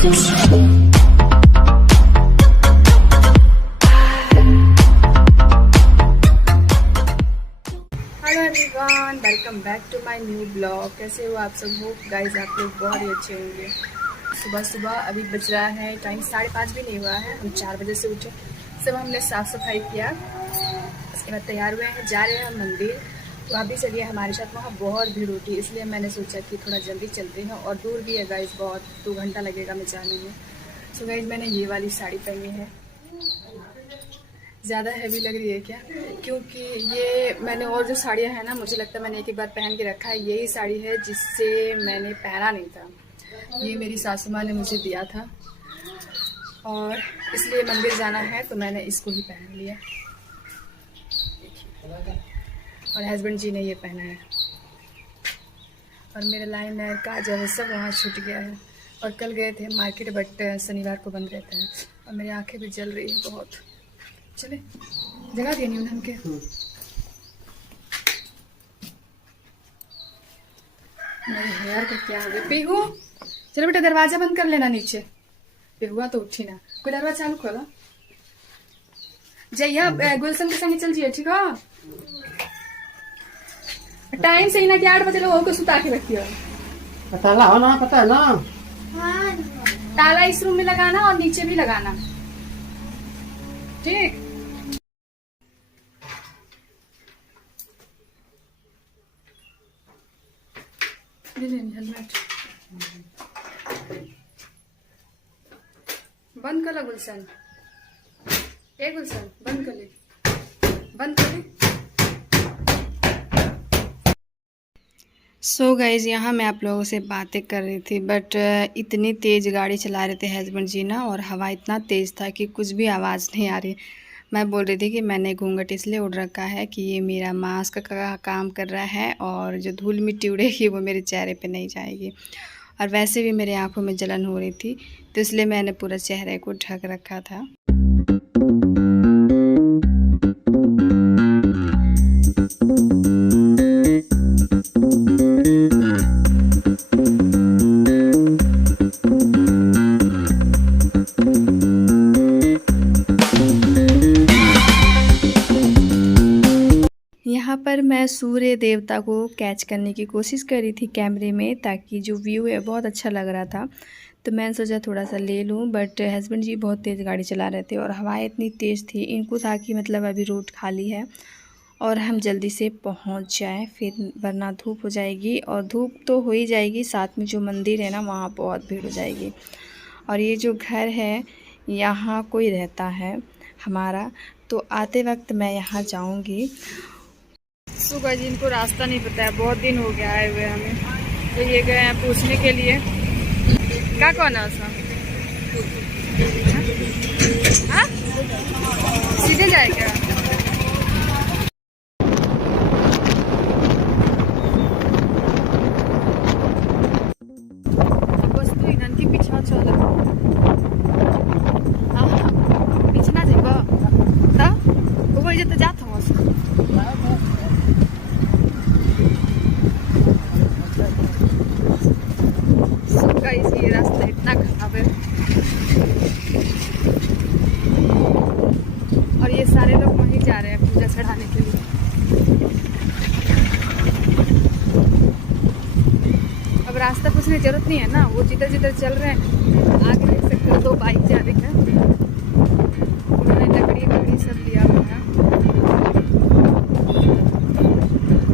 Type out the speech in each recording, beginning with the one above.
Everyone, welcome back to my new blog. कैसे हो आप सब? हो गाइस, आप लोग बहुत ही अच्छे होंगे। सुबह सुबह अभी बज रहा है टाइम 5:30 भी नहीं हुआ है। हम 4 बजे से उठे, सब हमने साफ़ सफाई किया, उसके बाद तैयार हुए हैं, जा रहे हैं मंदिर। तो आप भी चलिए हमारे साथ। वहाँ बहुत भीड़ होती है, इसलिए मैंने सोचा कि थोड़ा जल्दी चलते हैं, और दूर भी है गाइस बहुत, 2 घंटा लगेगा मैं जाने में। सो गाइस, मैंने ये वाली साड़ी पहनी है। ज़्यादा हैवी लग रही है क्या? क्योंकि ये मैंने और जो साड़ियाँ हैं ना, मुझे लगता है मैंने एक बार पहन के रखा है। यही साड़ी है जिससे मैंने पहना नहीं था। ये मेरी सासू माँ ने मुझे दिया था, और इसलिए मंदिर जाना है तो मैंने इसको ही पहन लिया। और हस्बैंड जी ने ये पहना है, और मेरा लाइनर काजल सब वहाँ छूट गया है। और कल गए थे मार्केट, बट शनिवार को बंद रहते हैं, और मेरी आँखें भी जल रही है बहुत। चले, जगह दिया नहीं उन्हें के। मेरे हेयर को क्या हो गया? पीहू, चलो बेटा दरवाजा बंद कर लेना नीचे। पीहुआ तो उठी ना, कोई दरवाजा चालू करो। जैया गुलशन के संग चल जिए, ठीक है? टाइम से ही ना कि 8 बजे लोगों को सुता के रखी हो। ताला हो ना, पता है ना? ताला इस रूम में लगाना और नीचे भी लगाना, ठीक? हेलमेट बंद कर लो गुलशन। ए गुलशन, बंद कर ले, बंद कर ले। सो गाइज, यहाँ मैं आप लोगों से बातें कर रही थी, बट इतनी तेज़ गाड़ी चला रहे थे हस्बैंड जी ना, और हवा इतना तेज़ था कि कुछ भी आवाज़ नहीं आ रही। मैं बोल रही थी कि मैंने घूंघट इसलिए उड़ रखा है कि ये मेरा मास्क का काम कर रहा है, और जो धूल मिट्टी उड़ेगी वो मेरे चेहरे पे नहीं जाएगी। और वैसे भी मेरे आँखों में जलन हो रही थी, तो इसलिए मैंने पूरा चेहरे को ढक रखा था। यहाँ पर मैं सूर्य देवता को कैच करने की कोशिश कर रही थी कैमरे में, ताकि जो व्यू है बहुत अच्छा लग रहा था, तो मैंने सोचा थोड़ा सा ले लूँ। बट हस्बैंड जी बहुत तेज़ गाड़ी चला रहे थे, और हवाएं इतनी तेज़ थी, इनको था कि मतलब अभी रोड खाली है और हम जल्दी से पहुँच जाएँ, फिर वरना धूप हो जाएगी। और धूप तो हो ही जाएगी, साथ में जो मंदिर है ना वहाँ बहुत भीड़ हो जाएगी। और ये जो घर है यहाँ कोई रहता है हमारा, तो आते वक्त मैं यहाँ जाऊँगी। सुबह जी, इनको रास्ता नहीं पता है, बहुत दिन हो गया आए हुए हमें, तो ये गए हैं पूछने के लिए। क्या कौन है उसमें? हाँ? सीधे जाएगा? बस तू इधर की पीछा चल रहा, पीछे ना जाएगा तो वो तो जाता हूँ। ये रास्ता इतना खराब है, और ये सारे लोग वहीं जा रहे हैं पूजा चढ़ाने के लिए। अब रास्ता पूछने की जरूरत नहीं है ना, वो जिधर जिधर चल रहे हैं आगे देख सकते हो, 2 बाइक जा रही है। उन्होंने लकड़ी सब लिया हुआ है,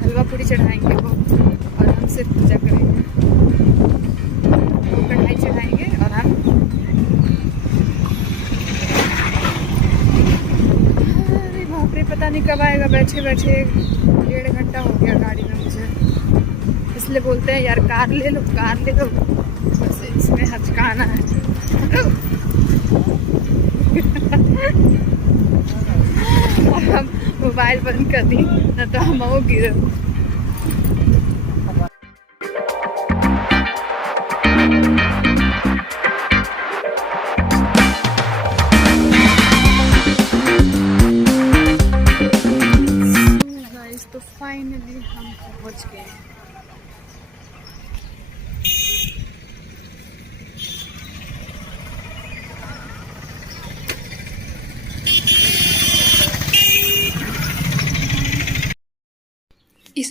हलवा पूरी चढ़ाएंगे वो, और हम सिर्फ पूजा करेंगे। कढ़ाई चढ़ाएंगे और हम अरे बाप रे, पता नहीं कब आएगा। बैठे बैठे 1.5 घंटा हो गया गाड़ी में मुझे, इसलिए बोलते हैं यार कार ले लो, कार ले लो, बस इसमें हचकाना है। और हम मोबाइल बंद कर दी, न तो हम वो गिर। तो फाइनली हम पहुंच गए।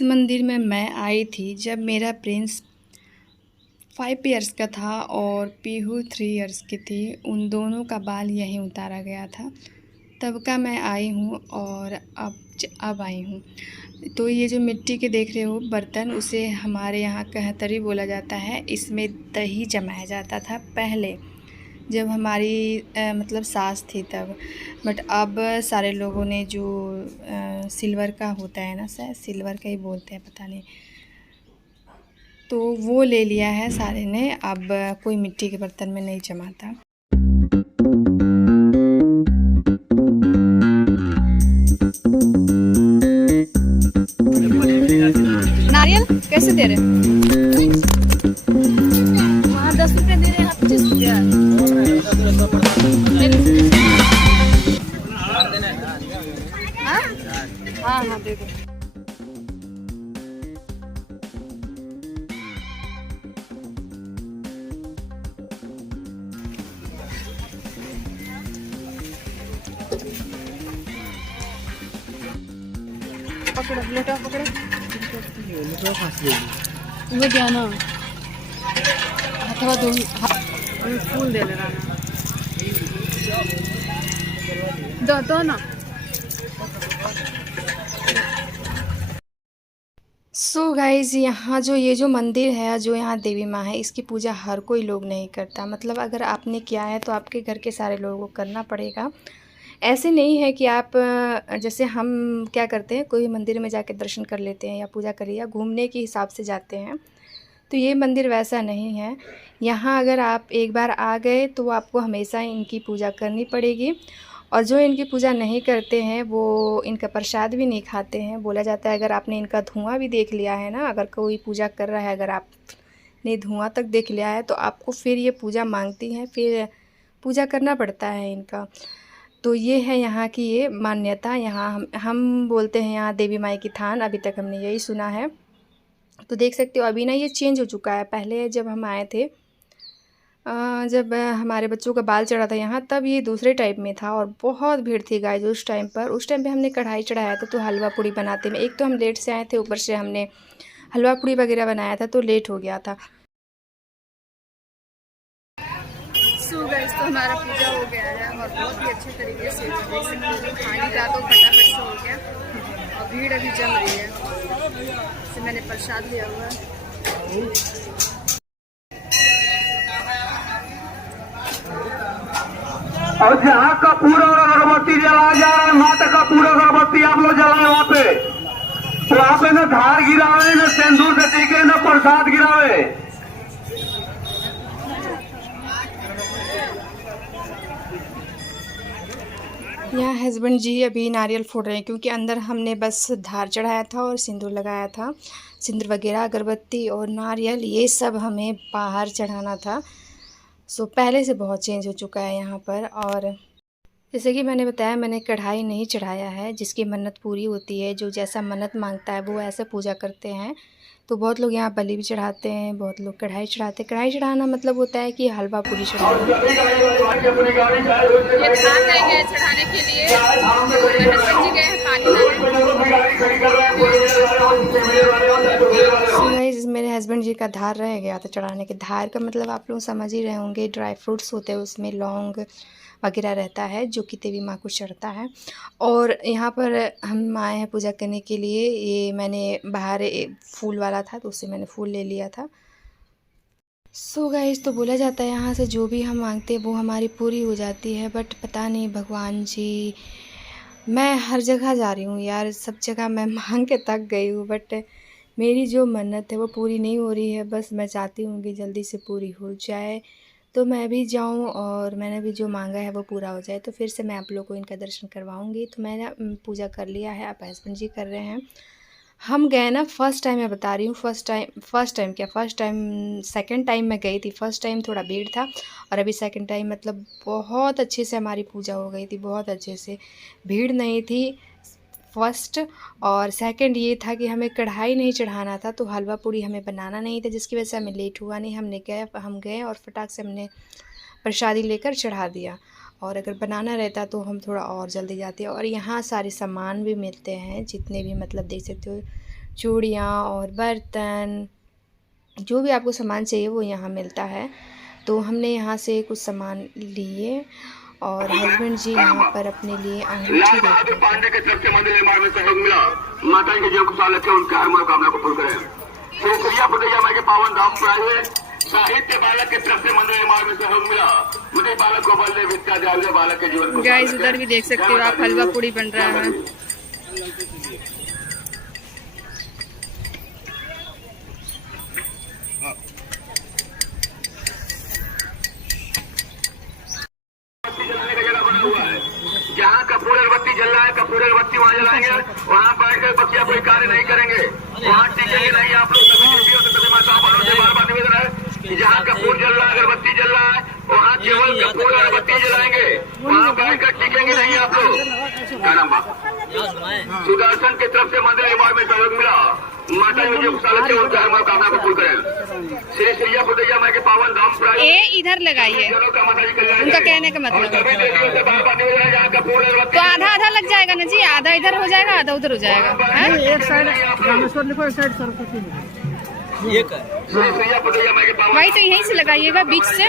मंदिर में मैं आई थी जब मेरा प्रिंस 5 इयर्स का था और पीहू 3 इयर्स की थी। उन दोनों का बाल यहीं उतारा गया था, तब का मैं आई हूँ और अब आई हूँ। तो ये जो मिट्टी के देख रहे हो बर्तन, उसे हमारे यहाँ कहतरी बोला जाता है। इसमें दही जमाया जाता था पहले, जब हमारी मतलब सास थी तब। बट अब सारे लोगों ने जो सिल्वर का होता है ना, शायद सिल्वर का ही बोलते हैं, पता नहीं, तो वो ले लिया है सारे ने। अब कोई मिट्टी के बर्तन में नहीं जमाता। नारियल कैसे दे रहे? वहाँ 10 रुपये दे रहे हैं, 25 रुपया। हाँ हाँ दे दो। पकड़ो लोटा, पकड़ो वो जाना अथवा दो फूल दे लेना, दो ना। सो गाइज़, यहाँ जो ये जो मंदिर है, जो यहाँ देवी माँ है, इसकी पूजा हर कोई लोग नहीं करता। मतलब अगर आपने किया है तो आपके घर के सारे लोगों को करना पड़ेगा। ऐसे नहीं है कि आप जैसे हम क्या करते हैं, कोई मंदिर में जाके दर्शन कर लेते हैं या पूजा कर लिया, घूमने के हिसाब से जाते हैं। तो ये मंदिर वैसा नहीं है। यहाँ अगर आप एक बार आ गए तो आपको हमेशा इनकी पूजा करनी पड़ेगी। और जो इनकी पूजा नहीं करते हैं वो इनका प्रसाद भी नहीं खाते हैं। बोला जाता है अगर आपने इनका धुआं भी देख लिया है ना, अगर कोई पूजा कर रहा है, अगर आपने धुआं तक देख लिया है तो आपको फिर ये पूजा मांगती हैं, फिर पूजा करना पड़ता है इनका। तो ये है यहाँ की ये मान्यता। यहाँ हम बोलते हैं यहाँ देवी माई की थान, अभी तक हमने यही सुना है। तो देख सकते हो अभी ना ये चेंज हो चुका है। पहले जब हम आए थे, जब हमारे बच्चों का बाल चढ़ा था यहाँ, तब ये दूसरे टाइप में था और बहुत भीड़ थी गाइस उस टाइम पर। उस टाइम पे हमने कढ़ाई चढ़ाया था, तो हलवा पूड़ी बनाते में एक तो हम लेट से आए थे, ऊपर से हमने हलवा पूड़ी वगैरह बनाया था तो लेट हो गया था। सो गाइस, तो हमारा पूजा हो गया है और बहुत ही अच्छे तरीके से खाने का तो फटाफट से हो गया और भीड़ अभी जम रही है। इससे मैंने प्रसाद लिया हुआ है। और जहाँ का पूरा अगरबत्ती जलाया जा रहा है, माता का पूरा अगरबत्ती आप लोग जलाए वहाँ पे न धार गिरावे, न सिंदूर से टीके, न प्रसाद गिरावे। यहाँ हस्बैंड जी अभी नारियल फोड़ रहे हैं, क्योंकि अंदर हमने बस धार चढ़ाया था और सिंदूर लगाया था। सिंदूर वगैरह, अगरबत्ती और नारियल, ये सब हमें बाहर चढ़ाना था। सो पहले से बहुत चेंज हो चुका है यहाँ पर। और जैसे कि मैंने बताया, मैंने कढ़ाई नहीं चढ़ाया है। जिसकी मन्नत पूरी होती है, जो जैसा मन्नत मांगता है वो ऐसे पूजा करते हैं। तो बहुत लोग यहाँ बलि भी चढ़ाते हैं, बहुत लोग कढ़ाई चढ़ाते हैं। कढ़ाई चढ़ाना मतलब होता है कि हलवा पूरी चढ़ाना। चढ़ाने के लिए मेरे हस्बैंड जी का धार रह गया था चढ़ाने के। धार का मतलब आप लोग समझ ही रहे होंगे, ड्राई फ्रूट्स होते हैं, उसमें लौंग वगैरह रहता है, जो कि देवी माँ को चढ़ता है। और यहाँ पर हम आए हैं पूजा करने के लिए। ये मैंने बाहर फूल वाला था तो उससे मैंने फूल ले लिया था। सो गाइस, तो बोला जाता है यहाँ से जो भी हम मांगते हैं वो हमारी पूरी हो जाती है। बट पता नहीं भगवान जी, मैं हर जगह जा रही हूँ यार, सब जगह मैं मांग के थक गई हूँ, बट मेरी जो मन्नत है वो पूरी नहीं हो रही है। बस मैं चाहती हूँ कि जल्दी से पूरी हो जाए तो मैं भी जाऊँ और मैंने भी जो मांगा है वो पूरा हो जाए। तो फिर से मैं आप लोगों को इनका दर्शन करवाऊँगी। तो मैंने पूजा कर लिया है, अब हस्बैंड जी कर रहे हैं। हम गए ना, फ़र्स्ट टाइम मैं बता रही हूँ, फ़र्स्ट टाइम सेकंड टाइम मैं गई थी। फ़र्स्ट टाइम थोड़ा भीड़ था और अभी सेकंड टाइम मतलब बहुत अच्छे से हमारी पूजा हो गई थी, बहुत अच्छे से, भीड़ नहीं थी फ़र्स्ट। और सेकंड ये था कि हमें कढ़ाई नहीं चढ़ाना था, तो हलवा पूड़ी हमें बनाना नहीं था, जिसकी वजह से हमें लेट हुआ नहीं। हम गए और फटाक से हमने प्रसादी लेकर चढ़ा दिया। और अगर बनाना रहता तो हम थोड़ा और जल्दी जाते। और यहाँ सारे सामान भी मिलते हैं, जितने भी मतलब देख सकते हो, चूड़ियाँ और बर्तन, जो भी आपको सामान चाहिए वो यहाँ मिलता है। तो हमने यहाँ से कुछ सामान लिए और हस्बैंड जी यहाँ पर अपने लिए अंगूठी लाल देख बहादुर रहे थे। पांडे के तरफ से मंदिर निर्माण में सहयोग मिला। माता के जीवन खुशहाल रखे, उनके हर मनोकामना को पूर्ण करें। श्री प्रिया फुटैया माई के पावन धाम प्राइवेट साहित्य बालक के तरफ से मंदिर निर्माण में सहयोग मिला। मुझे बालक को बल्ले विद्या जाले बालक के जीवन को गाइस उधर भी देख सकते हो आप, हलवा पूड़ी बन रहा है। जहाँ कपूर अगरबत्ती जल रहा है, कपूर अगरबत्ती वहाँ जलाएंगे। वहाँ बैठ कर बच्चिया कोई कार्य नहीं करेंगे, वहाँ टिकेंगे नहीं आप लोग। सभी देवियों से सभी माताओं बहनों से बार बार निवेदन है कि जहाँ कपूर जल रहा है, अगरबत्ती जल रहा है, वहाँ केवल कपूर अगरबत्ती जलाएंगे, वहाँ बैठ कर टिकेंगे नहीं आप लोग। क्या नाम बा? सुदर्शन की तरफ से मंदिर निर्माण में सहयोग मिला। माता जी खुशहाल रखे, उनके हर मनोकामना को पूर्ण करें। श्री प्रिया फुटैया माई के पावन धाम प्राइवेट इधर लगाइए, उनका कहने का मतलब तो आधा आधा लग जाएगा ना जी, आधा इधर हो जाएगा आधा उधर हो जाएगा। एक साइड रामेश्वर लिखो, एक साइड सरस्वती लिखो। भाई तो यहीं से लगाइएगा बीच से,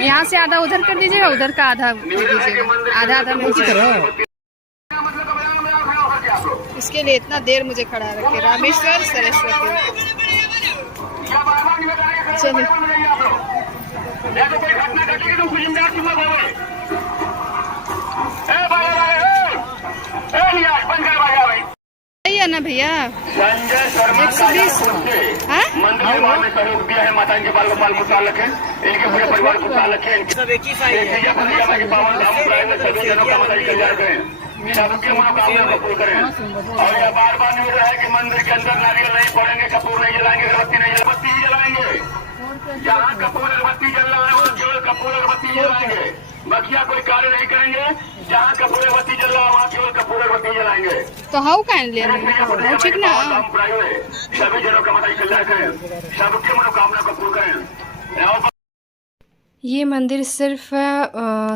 यहाँ से आधा उधर कर दीजिएगा, उधर का आधा कर दीजिएगा, आधा आधा नहीं। इसके लिए इतना देर मुझे खड़ा रखे। रामेश्वर सरस्वती, चलिए ना भैया 120 मंदिर निर्माण में सहयोग दिया है। माता इनके बाल गोपाल खुशहाल रखे, इनके पूरे परिवार खुशहाल रखे। सब एक ही पावन धाम प्राइवेट में सभी जनों का मदद कल्याण करें, सबके मनोकामना को पूर्ण करें। और यह बार बार निवेदन है कि मंदिर के अंदर नारियल नहीं फोड़ेंगे, कपूर नहीं जलाएंगे, अगरबत्ती नहीं, अगरबत्ती ही जलाएंगे। जहाँ कपूर अगरबत्ती जल रहा है वो केवल कपूर अगरबत्ती जलाएंगे, बखिया कोई कार्य नहीं करेंगे। जहाँ कपूर अगरबत्ती जल रहा है वहाँ केवल कपूर अगरबत्ती जलाएंगे। तो हाउ कैन ले रहे ठीक ना। सभी जनों का मदद कल्याण करें, सबके मनोकामना को पूर्ण करें। ये मंदिर सिर्फ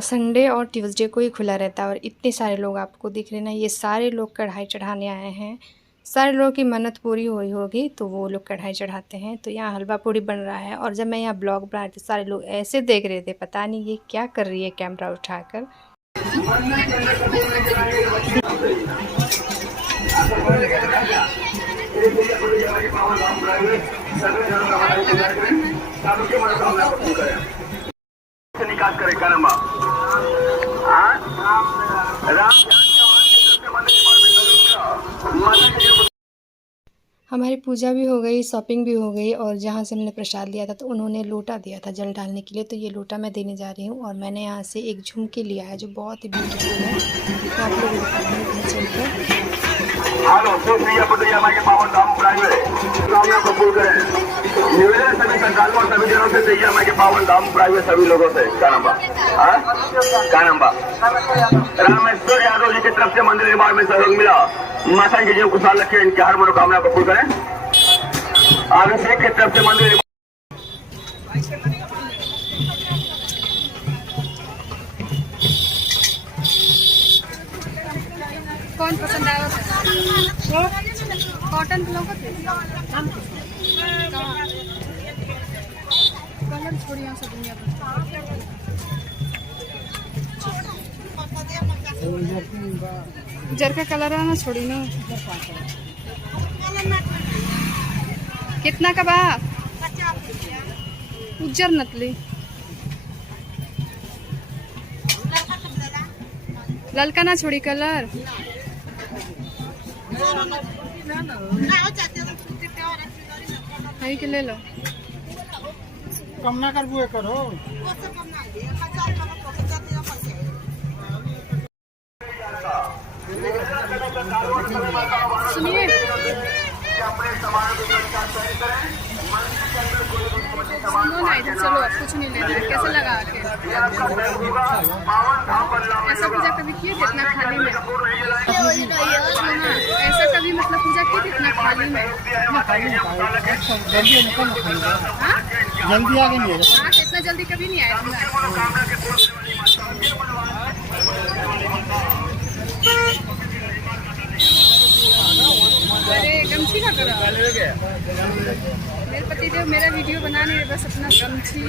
संडे और ट्यूसडे को ही खुला रहता है और इतने सारे लोग आपको दिख रहे ना, ये सारे लोग कढ़ाई चढ़ाने आए हैं। सारे लोगों की मन्नत पूरी हुई होगी तो वो लोग कढ़ाई चढ़ाते हैं। तो यहाँ हलवा पूड़ी बन रहा है और जब मैं यहाँ ब्लॉग बना रही थी सारे लोग ऐसे देख रहे थे, पता नहीं ये क्या कर रही है कैमरा उठाकर। निकास करे कर्म हमारी पूजा भी हो गई, शॉपिंग भी हो गई और जहाँ से हमने प्रसाद लिया था तो उन्होंने लोटा दिया था जल डालने के लिए, तो ये लोटा मैं देने जा रही हूँ। और मैंने यहाँ से एक झुमके लिया है जो बहुत ही ब्यूटीफुल है, तो आप लोग दिखाऊंगी चलकर। हेलो, प्रिया फुटैया माई के पावन धाम प्राइवेट कामना को पूर्ण करें। निवेदन सभी श्रद्धालुओं और सभी जनों से दैया माई के पावन धाम प्राइवेट सभी लोगों से। क्या नाम बा? क्या नाम बा? रामेश्वर यादव जी की तरफ से मंदिर निर्माण में सहयोग मिला। माता के जीवन खुशहाल रखे, इनके हर मनोकामना को पूर्ण करें। अभिषेक की तरफ से मंदिर कौन पसंद आया कॉटन कलर छोड़िया से दुनिया जर का कलर है ना, छोड़ी ना। कितना का बा? उज्जर नकली ललका ना छोड़ी कलर। के ले लो, कम ना कर बुए करो। सुनिए चलो अब कुछ नहीं लेना है। कैसे लगा के ऐसा पूजा कभी किए कितना खाली में? ऐसा कभी मतलब पूजा की कितना खाली में? जल्दी आ गई है। हाँ, इतना जल्दी कभी नहीं आया। अरे गमछी का करो। मेरे पति देव मेरा वीडियो बना नहीं रहे, बस अपना गमछी।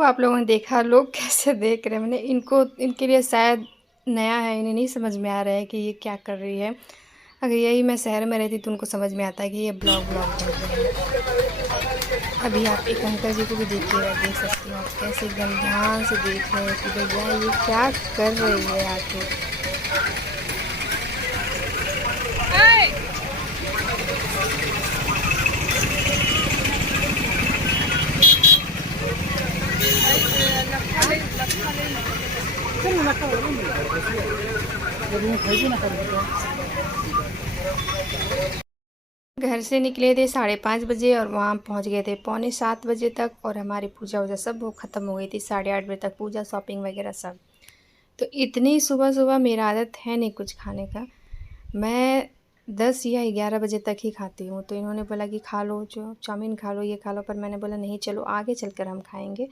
आप लोगों ने देखा लोग कैसे देख रहे हैं। मैंने इनके लिए शायद नया है, इन्हें नहीं समझ में आ रहा है कि ये क्या कर रही है। अगर यही मैं शहर में रहती तो उनको समझ में आता है कि ये ब्लॉग कर रही है। अभी आप एक अंकल जी को भी देखिएगा, देख सकती हैं आप कैसे एकदम ध्यान से देख रहे हैं कि भैया ये क्या कर रही है आके। घर से निकले थे 5:30 बजे और वहाँ पहुँच गए थे 6:45 बजे तक, और हमारी पूजा वूजा सब वो ख़त्म हो गई थी 8:30 बजे तक, पूजा शॉपिंग वगैरह सब। तो इतनी सुबह सुबह मेरा आदत है नहीं कुछ खाने का, मैं 10 या 11 बजे तक ही खाती हूँ। तो इन्होंने बोला कि खा लो, जो चाउमीन खा लो, ये खा लो, पर मैंने बोला नहीं, चलो आगे चलकर हम खाएंगे।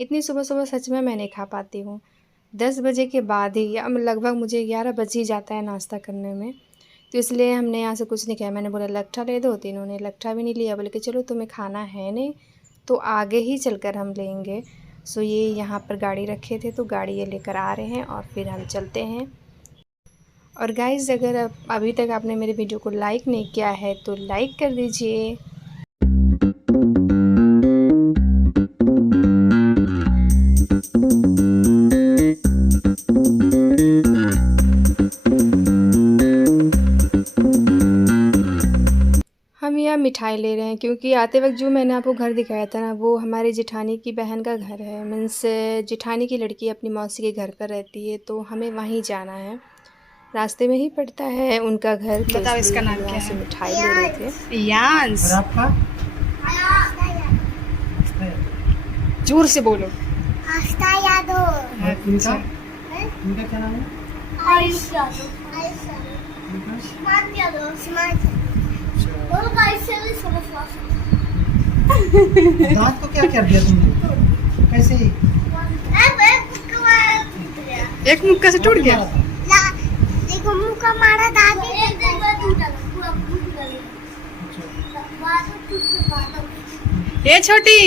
इतनी सुबह सुबह सच में मैं नहीं खा पाती हूँ। 10 बजे के बाद ही, या लगभग मुझे 11 बज ही जाता है नाश्ता करने में। तो इसलिए हमने यहाँ से कुछ नहीं किया। मैंने बोला लट्ठा ले दो, तो इन्होंने लट्ठा भी नहीं लिया, बोले कि चलो तुम्हें खाना है नहीं तो आगे ही चलकर हम लेंगे। सो ये यहाँ पर गाड़ी रखे थे तो गाड़ी ये लेकर आ रहे हैं और फिर हम चलते हैं। और गाइज़, अगर अभी तक आपने मेरे वीडियो को लाइक नहीं किया है तो लाइक कर दीजिए। हम यहाँ मिठाई ले रहे हैं क्योंकि आते वक्त जो मैंने आपको घर दिखाया था ना, वो हमारी जेठानी की बहन का घर है। मीन्स जेठानी की लड़की अपनी मौसी के घर पर रहती है, तो हमें वहीं जाना है। रास्ते में ही पड़ता है उनका घर। तो बताओ इसका नाम क्या है? मिठाई ले रहे थे। यांस। जोर से बोलो। इनका क्या नाम है? दांत को क्या कर दिया तुमने? कैसे ही? एक मुक्का से टूट गया। देखो मुक्का मारा दांत ये छोटी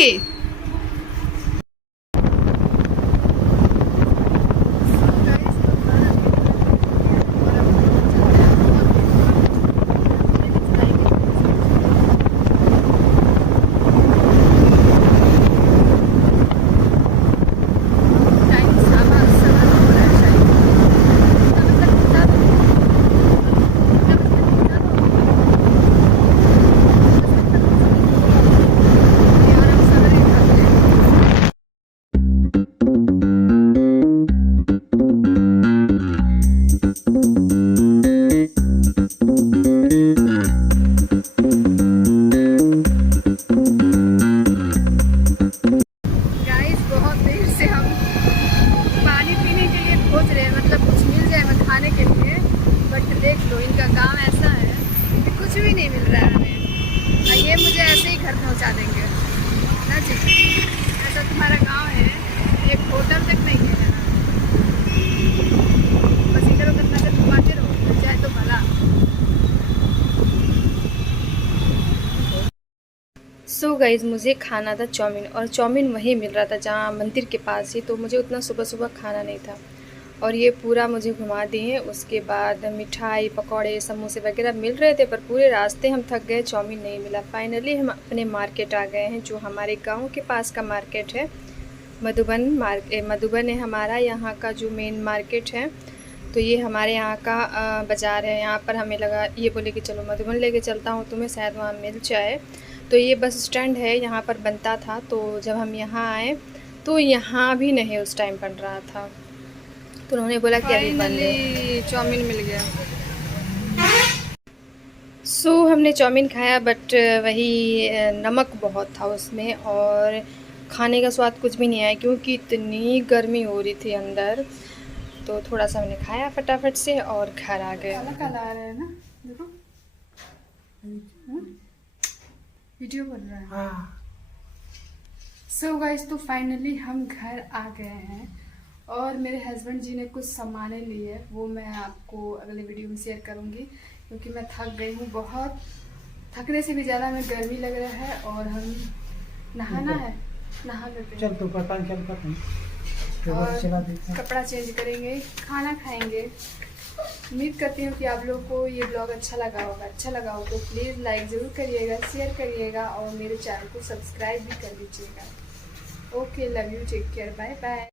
पहुंचा देंगे ना जी। ऐसा तुम्हारा गांव है, एक होटल तक नहीं है ना, बस इधर उधर नजर घुमाते रहो, चाहे तो भला। सो गाइज़, मुझे खाना था चाउमीन, और चाउमीन वहीं मिल रहा था जहाँ मंदिर के पास ही, तो मुझे उतना सुबह सुबह खाना नहीं था। और ये पूरा मुझे घुमा दिए। उसके बाद मिठाई, पकौड़े, समोसे वगैरह मिल रहे थे, पर पूरे रास्ते हम थक गए, चाउमीन नहीं मिला। फाइनली हम अपने मार्केट आ गए हैं, जो हमारे गांव के पास का मार्केट है। मधुबन है हमारा यहाँ का जो मेन मार्केट है। तो ये हमारे यहाँ का बाज़ार है। यहाँ पर हमें लगा, ये बोले कि चलो मधुबन लेके चलता हूँ तुम्हें, शायद वहाँ मिल जाए। तो ये बस स्टैंड है, यहाँ पर बनता था। तो जब हम यहाँ आए तो यहाँ भी नहीं उस टाइम बन रहा था, तो उन्होंने बोला कि अभी बन गया। चाउमीन मिल गया। सो हमने चाउमीन खाया, बट वही नमक बहुत था उसमें, और खाने का स्वाद कुछ भी नहीं आया क्योंकि इतनी गर्मी हो रही थी अंदर। तो थोड़ा सा हमने खाया फटाफट से और घर आ गए। काला काला आ रहा है ना, देखो वीडियो बन रहा है। सो गाइस, तो फाइनली हम घर आ गए हैं, और मेरे हस्बैंड जी ने कुछ सामानें ली है, वो मैं आपको अगले वीडियो में शेयर करूँगी, क्योंकि मैं थक गई हूँ बहुत। थकने से भी ज़्यादा हमें गर्मी लग रहा है और हम नहाना है, नहा लेते हैं। चल तो पता चल कर और कपड़ा चेंज करेंगे, खाना खाएंगे। उम्मीद करती हूँ कि आप लोगों को ये ब्लॉग अच्छा लगा होगा। अच्छा लगा हो तो प्लीज़ लाइक ज़रूर करिएगा, शेयर करिएगा और मेरे चैनल को सब्सक्राइब भी कर लीजिएगा। Okay, love you, take care, bye bye.